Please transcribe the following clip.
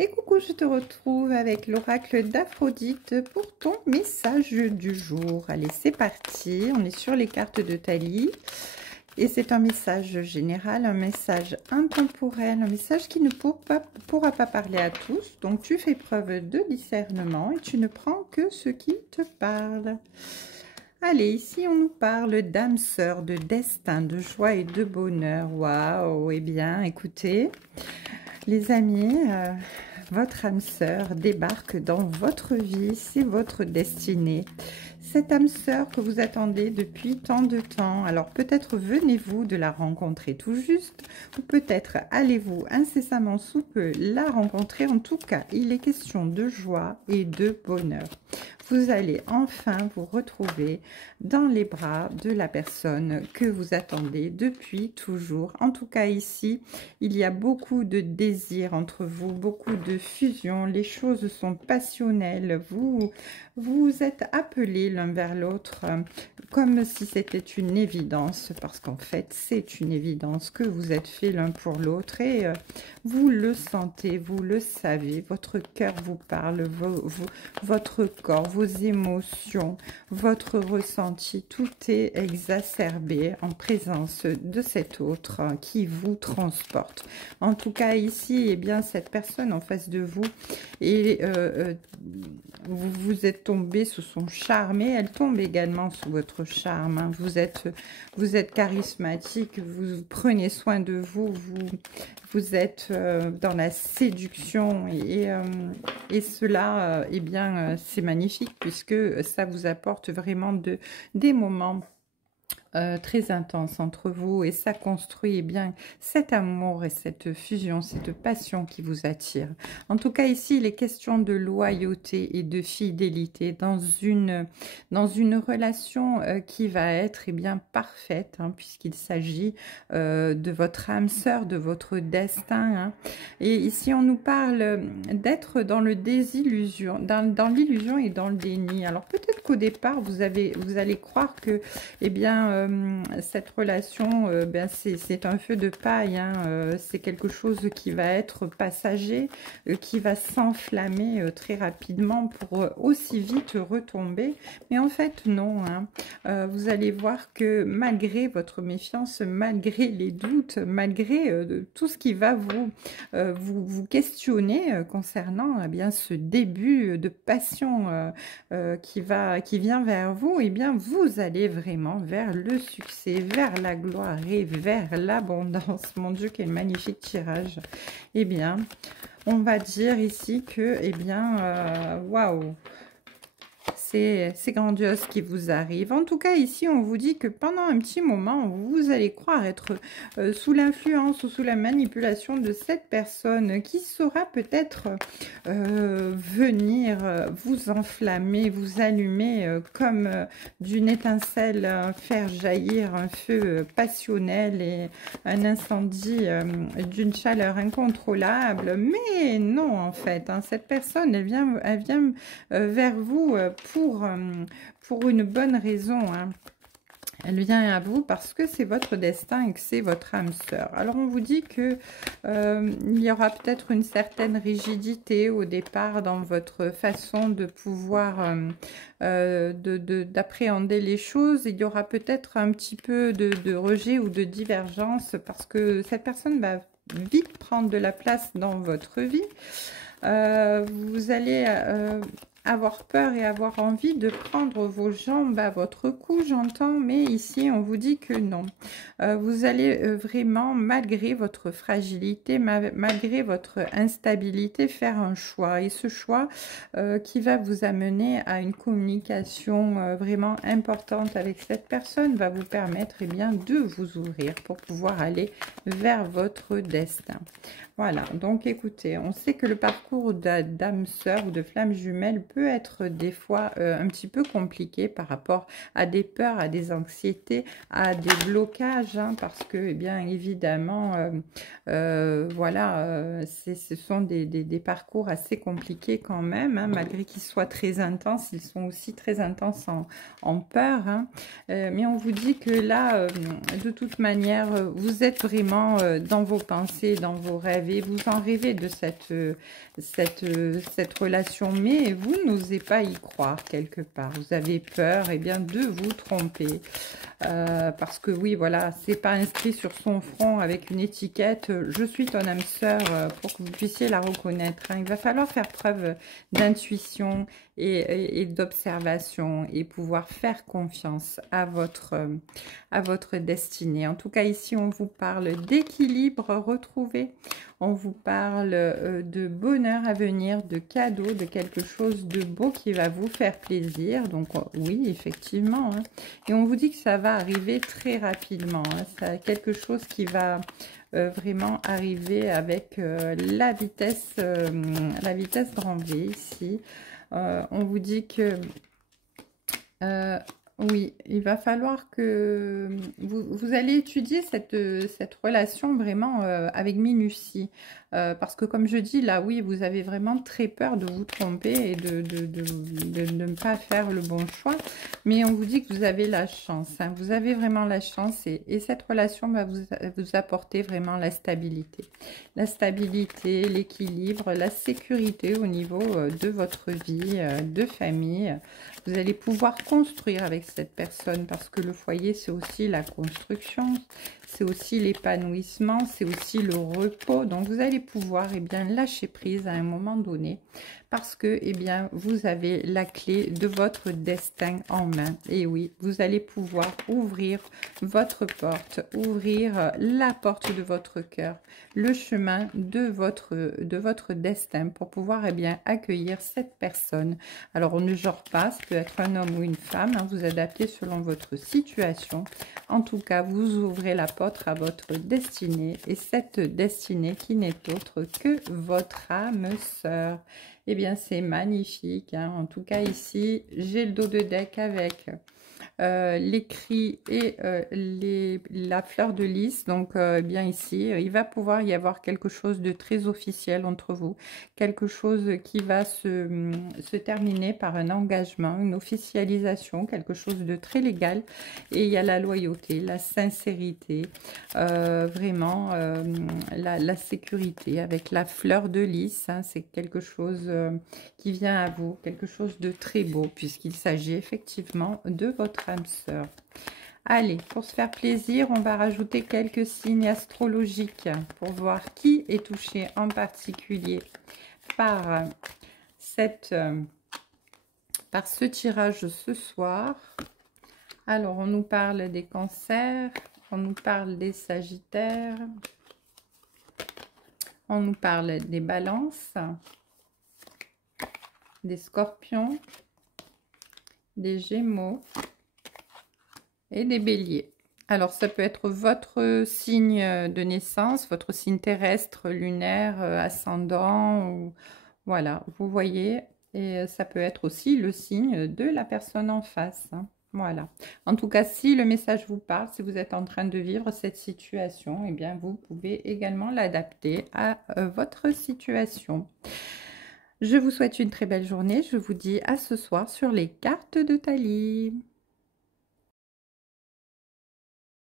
Et coucou, je te retrouve avec l'oracle d'Aphrodite pour ton message du jour. Allez, c'est parti. On est sur les cartes de Thalie. Et c'est un message général, un message intemporel, un message qui ne pourra pas parler à tous. Donc, tu fais preuve de discernement et tu ne prends que ce qui te parle. Allez, ici, on nous parle d'âme sœur, de destin, de joie et de bonheur. Waouh! Eh bien, écoutez, les amis... votre âme sœur débarque dans votre vie, c'est votre destinée. Cette âme sœur que vous attendez depuis tant de temps, alors peut-être venez-vous de la rencontrer tout juste, ou peut-être allez-vous incessamment sous peu la rencontrer. En tout cas, il est question de joie et de bonheur. Vous allez enfin vous retrouver dans les bras de la personne que vous attendez depuis toujours. En tout cas ici, il y a beaucoup de désir entre vous, beaucoup de fusion. Les choses sont passionnelles. Vous êtes appelés l'un vers l'autre comme si c'était une évidence, parce qu'en fait, c'est une évidence que vous êtes faits l'un pour l'autre et vous le sentez, vous le savez. Votre cœur vous parle, votre corps, vos émotions, votre ressenti, tout est exacerbé en présence de cet autre qui vous transporte. En tout cas, ici, eh bien, cette personne en face de vous, et vous êtes tombé sous son charme et elle tombe également sous votre charme. Hein. Vous êtes charismatique, vous prenez soin de vous, vous êtes dans la séduction et cela, eh bien, c'est magnifique puisque ça vous apporte vraiment des moments très intense entre vous et ça construit bien cet amour et cette fusion, cette passion qui vous attire. En tout cas ici il est question de loyauté et de fidélité dans une relation qui va être bien parfaite hein, puisqu'il s'agit de votre âme sœur, de votre destin hein. Et ici on nous parle d'être dans le désillusion, dans l'illusion et dans le déni. Alors peut-être qu'au départ vous allez croire que eh bien cette relation, ben c'est un feu de paille, hein, c'est quelque chose qui va être passager, qui va s'enflammer très rapidement pour aussi vite retomber. Mais en fait, non. Hein. Vous allez voir que malgré votre méfiance, malgré les doutes, malgré tout ce qui va vous questionner concernant eh bien, ce début de passion qui vient vers vous, eh bien, vous allez vraiment vers le succès, vers la gloire et vers l'abondance. Mon Dieu, quel magnifique tirage. Eh bien, on va dire ici que, eh bien, waouh, c'est grandiose ce qui vous arrive. En tout cas, ici, on vous dit que pendant un petit moment, vous allez croire être sous l'influence ou sous la manipulation de cette personne qui saura peut-être venir vous enflammer, vous allumer comme d'une étincelle, faire jaillir un feu passionnel et un incendie d'une chaleur incontrôlable. Mais non, en fait, hein, cette personne, elle vient vers vous pour une bonne raison. Hein. Elle vient à vous parce que c'est votre destin et que c'est votre âme sœur. Alors, on vous dit que il y aura peut-être une certaine rigidité au départ dans votre façon de pouvoir d'appréhender les choses. Il y aura peut-être un petit peu de rejet ou de divergence parce que cette personne va vite prendre de la place dans votre vie. Vous allez avoir peur et avoir envie de prendre vos jambes à votre cou, j'entends, mais ici on vous dit que non. Vous allez vraiment, malgré votre fragilité, malgré votre instabilité, faire un choix. Et ce choix qui va vous amener à une communication vraiment importante avec cette personne va vous permettre eh bien, de vous ouvrir pour pouvoir aller vers votre destin. Voilà, donc écoutez, on sait que le parcours d'âme sœur ou de flamme jumelle peut être des fois un petit peu compliqué par rapport à des peurs, à des anxiétés, à des blocages, hein, parce que, eh bien, évidemment, voilà, ce sont des parcours assez compliqués quand même, hein, malgré qu'ils soient très intenses, ils sont aussi très intenses en peur, hein, mais on vous dit que là, de toute manière, vous êtes vraiment dans vos pensées, dans vos rêves, vous en rêvez de cette relation, mais vous n'osez pas y croire quelque part. Vous avez peur, eh bien, de vous tromper. Parce que oui, voilà, c'est pas inscrit sur son front avec une étiquette « Je suis ton âme sœur » pour que vous puissiez la reconnaître. Hein. Il va falloir faire preuve d'intuition et d'observation et pouvoir faire confiance à votre destinée. En tout cas, ici, on vous parle d'équilibre retrouvé. On vous parle de bonheur à venir, de cadeaux, de quelque chose de beau qui va vous faire plaisir. Donc oui, effectivement. Hein. Et on vous dit que ça va arriver très rapidement. Hein. C'est quelque chose qui va vraiment arriver avec la vitesse grand V ici. On vous dit que oui, il va falloir que vous allez étudier cette relation vraiment avec minutie. Parce que comme je dis, là, oui, vous avez vraiment très peur de vous tromper et de ne pas faire le bon choix. Mais on vous dit que vous avez la chance. Hein, vous avez vraiment la chance et cette relation va vous apporter vraiment la stabilité. La stabilité, l'équilibre, la sécurité au niveau de votre vie, de famille. Vous allez pouvoir construire avec cette personne parce que le foyer, c'est aussi la construction, c'est aussi l'épanouissement, c'est aussi le repos. Donc, vous allez pouvoir lâcher prise à un moment donné parce que vous avez la clé de votre destin en main. Et oui, vous allez pouvoir ouvrir votre porte, ouvrir la porte de votre cœur, le chemin de votre destin pour pouvoir accueillir cette personne. Alors, on ne genre pas, ça peut être un homme ou une femme, hein, vous adaptez selon votre situation. En tout cas, vous ouvrez la porte à votre destinée et cette destinée qui n'est autre que votre âme sœur. Eh bien, c'est magnifique. Hein. En tout cas, ici, j'ai le dos de deck avec l'écrit et la fleur de lys. Donc, bien ici, il va pouvoir y avoir quelque chose de très officiel entre vous. Quelque chose qui va se terminer par un engagement, une officialisation, quelque chose de très légal. Et il y a la loyauté, la sincérité, vraiment la sécurité avec la fleur de lys. Hein, c'est quelque chose qui vient à vous, quelque chose de très beau puisqu'il s'agit effectivement de votre âme sœur. Allez, pour se faire plaisir, on va rajouter quelques signes astrologiques pour voir qui est touché en particulier par ce tirage ce soir. Alors, on nous parle des cancers, on nous parle des sagittaires, on nous parle des balances, des scorpions, des gémeaux et des béliers. Alors, ça peut être votre signe de naissance, votre signe terrestre, lunaire, ascendant, ou voilà, vous voyez. Et ça peut être aussi le signe de la personne en face. Hein. Voilà. En tout cas, si le message vous parle, si vous êtes en train de vivre cette situation, eh bien, vous pouvez également l'adapter à votre situation. Je vous souhaite une très belle journée. Je vous dis à ce soir sur les cartes de Thalie.